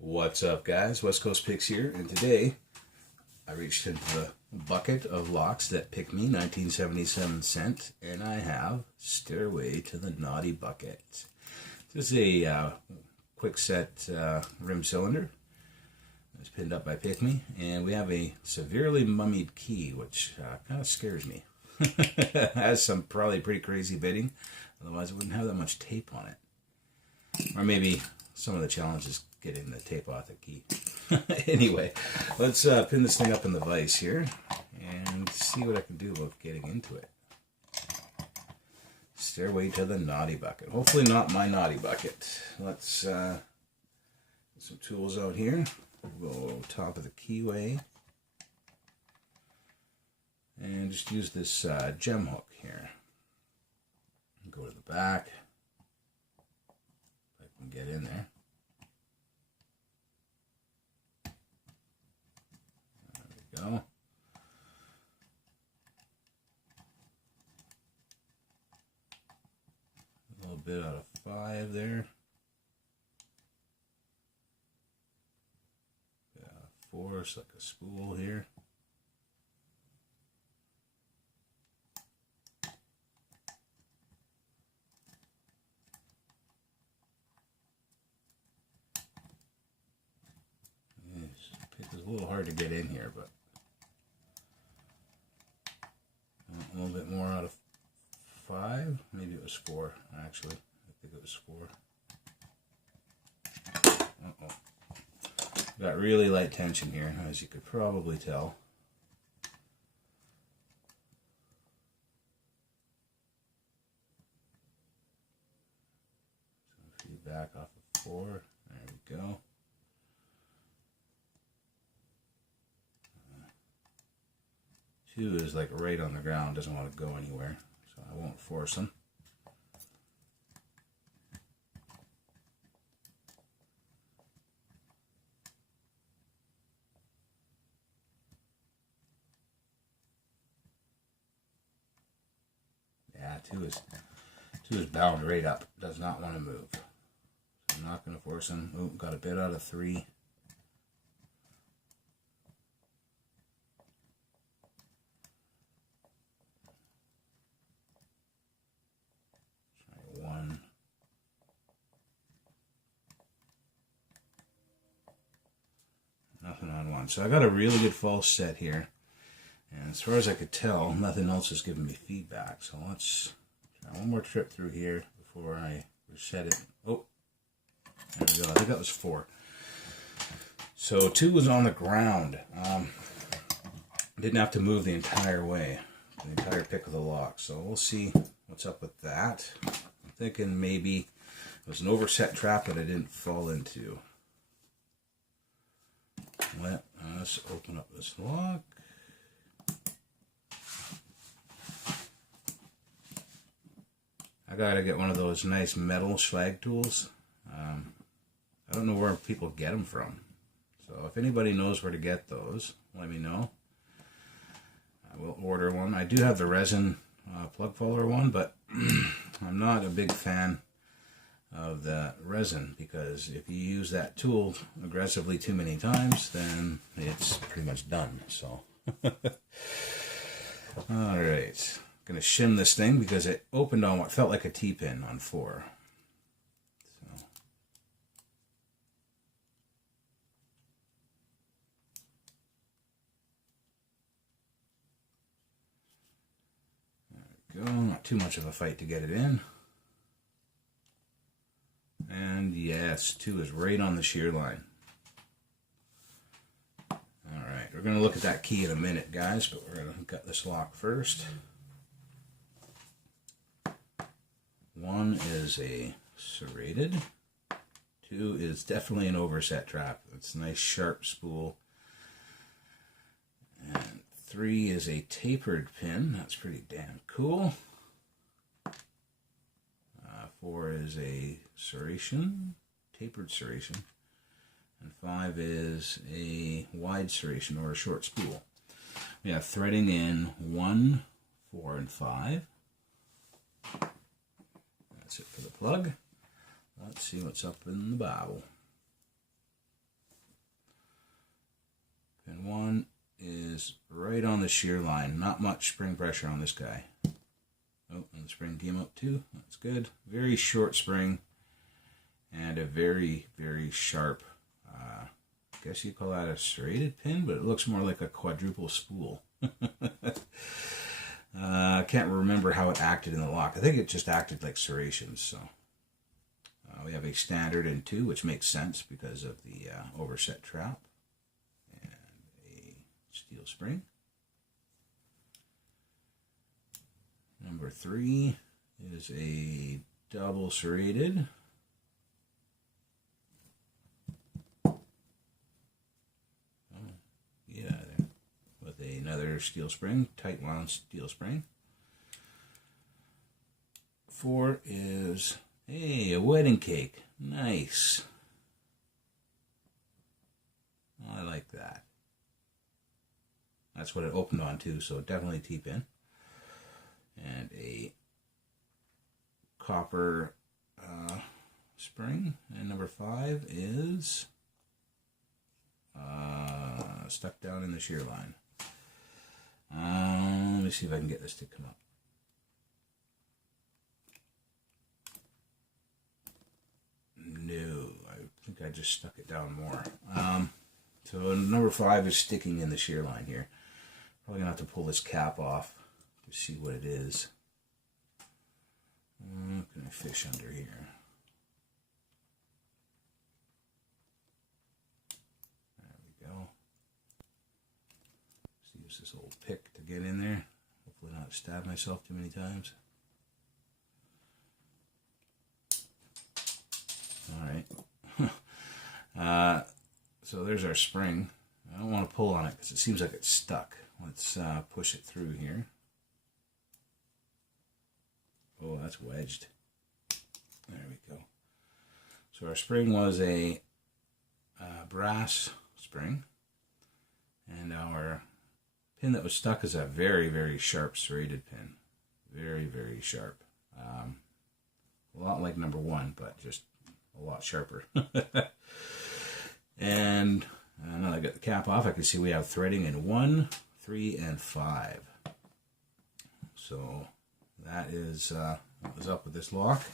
What's up, guys? West Coast Picks here, and today I reached into the bucket of locks that PickME 1977 sent, and I have Stairway to the Naughty Bucket. This is a quick set rim cylinder. It's pinned up by PickME, and we have a severely mummied key, which kind of scares me. It has some probably pretty crazy bitting, otherwise it wouldn't have that much tape on it. Or maybe some of the challenges getting the tape off the key. Anyway, let's pin this thing up in the vise here and see what I can do about getting into it. Stairway to the Naughty Bucket. Hopefully not my naughty bucket. Let's get some tools out here. We'll go top of the keyway and just use this gem hook here. Go to the back. If I can get in there. Go. A little bit out of 5 there. Yeah, 4, it's like a spool here. Pick is a little hard to get in here, but a little bit more out of 5. Maybe it was 4, actually. I think it was 4. Uh-oh. Got really light tension here, as you could probably tell. So a few back off of 4. There we go. Two is like right on the ground, doesn't want to go anywhere, so I won't force him. Yeah, two is bound right up, does not want to move. So I'm not going to force him. Oh, got a bit out of 3. Nothing on 1. So I got a really good false set here. And as far as I could tell, nothing else is giving me feedback. So let's try one more trip through here before I reset it. Oh, there we go. I think that was 4. So 2 was on the ground. Didn't have to move the entire way, the entire pick of the lock. So we'll see what's up with that. I'm thinking maybe it was an overset trap that I didn't fall into. Let's open up this lock. I gotta get one of those nice metal slag tools. I don't know where people get them from. So if anybody knows where to get those, let me know. I will order one. I do have the resin plug follower one, but I'm not a big fan of the resin, because if you use that tool aggressively too many times, then it's pretty much done. So alright, gonna shim this thing because it opened on what felt like a T-pin on 4. So there we go. Not too much of a fight to get it in. And yes, 2 is right on the shear line. Alright, we're going to look at that key in a minute, guys, but we're going to cut this lock first. 1 is a serrated. 2 is definitely an overset trap. It's a nice sharp spool. And 3 is a tapered pin. That's pretty damn cool. 4 is a serration, tapered serration, and 5 is a wide serration or a short spool. We have threading in 1, 4, and 5. That's it for the plug. Let's see what's up in the Bible. the shear line. Not much spring pressure on this guy. Oh, and the spring came up too. That's good. Very short spring and a very, very sharp, I guess you call that a serrated pin, but it looks more like a quadruple spool. I can't remember how it acted in the lock. I think it just acted like serrations. So we have a standard in 2, which makes sense because of the overset trap, and a steel spring. Number 3 is a double serrated. Yeah, with another steel spring, tight wound steel spring. 4 is a wedding cake. Nice. I like that. That's what it opened on too, so definitely T-pin. And a copper spring. And number 5 is stuck down in the shear line. Let me see if I can get this to come up. No, I think I just stuck it down more. So number 5 is sticking in the shear line here. Probably gonna have to pull this cap off to see what it is. Can I fish under here? Use this old pick to get in there. Hopefully not stab myself too many times. Alright. So there's our spring. I don't want to pull on it because it seems like it's stuck. Let's push it through here. Oh, that's wedged. There we go. So our spring was a brass spring. And our pin that was stuck is a very, very sharp serrated pin. Very, very sharp. A lot like number 1, but just a lot sharper. And now that I got the cap off, I can see we have threading in 1, 3, and 5. So that is what was up with this lock.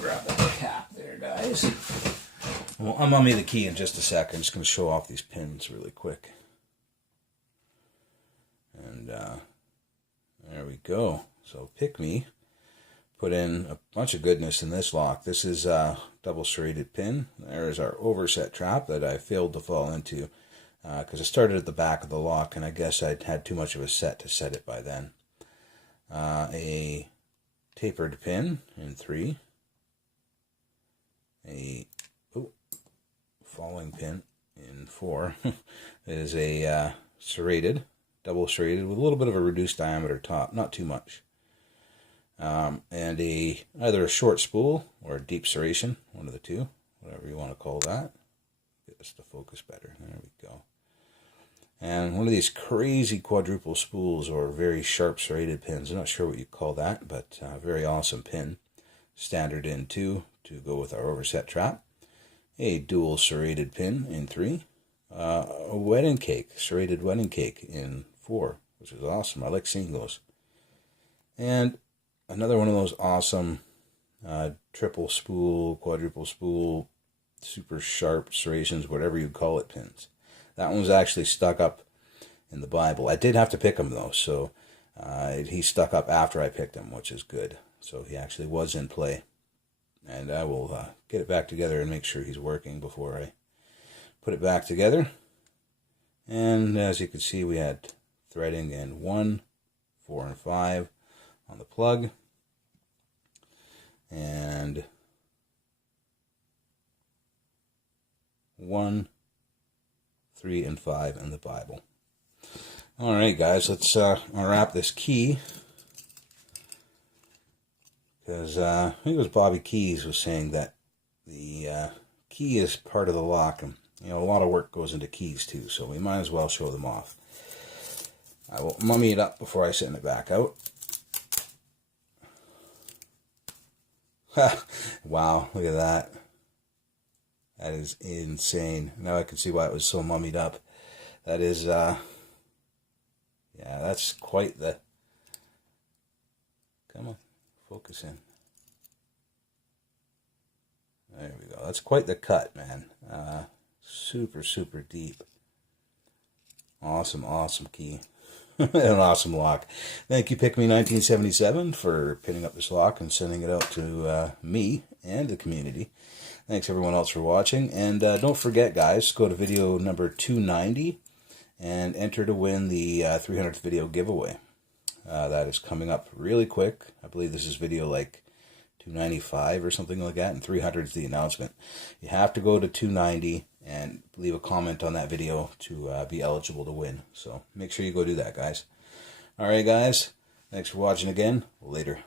Grab the cap there, guys. Well, I'm gonna mummy the key in just a sec. I'm just going to show off these pins really quick. And there we go. So PickME put in a bunch of goodness in this lock. This is a double serrated pin. There's our overset trap that I failed to fall into because it started at the back of the lock, and I guess I'd had too much of a set to set it by then. A tapered pin in 3. A falling pin in 4. It is a serrated, double serrated with a little bit of a reduced diameter top, not too much. And either a short spool or a deep serration, one of the two, whatever you want to call that. Get this to focus better. There we go. And one of these crazy quadruple spools or very sharp serrated pins. I'm not sure what you call that, but a very awesome pin. Standard in 2 to go with our overset trap. A dual serrated pin in 3. A wedding cake, serrated wedding cake in 4, which is awesome. I like seeing those. And another one of those awesome triple spool, quadruple spool, super sharp serrations, whatever you call it, pins. That one was actually stuck up in the Bible. I did have to pick him though, so he stuck up after I picked him, which is good. So he actually was in play. And I will get it back together and make sure he's working before I put it back together. And as you can see, we had threading in 1, 4, and 5 on the plug. And 1, 3, and 5 in the Bible. Alright guys, let's unwrap this key. Because I think it was Bobby Keys was saying that the key is part of the lock. And you know, a lot of work goes into keys too, so we might as well show them off. I will mummy it up before I send it back out. Wow, look at that. That is insane. Now I can see why it was so mummied up. That is Yeah, that's quite the... Come on, focus in. There we go. That's quite the cut, man. Super, super deep. Awesome, awesome key. An awesome lock. Thank you, PickME 1977, for pinning up this lock and sending it out to me and the community. Thanks everyone else for watching. And don't forget, guys, go to video number 290 and enter to win the 300th video giveaway. That is coming up really quick. I believe this is video like 295 or something like that, and 300 is the announcement. You have to go to 290 and leave a comment on that video to be eligible to win. So make sure you go do that, guys. All right, guys. Thanks for watching again. Later.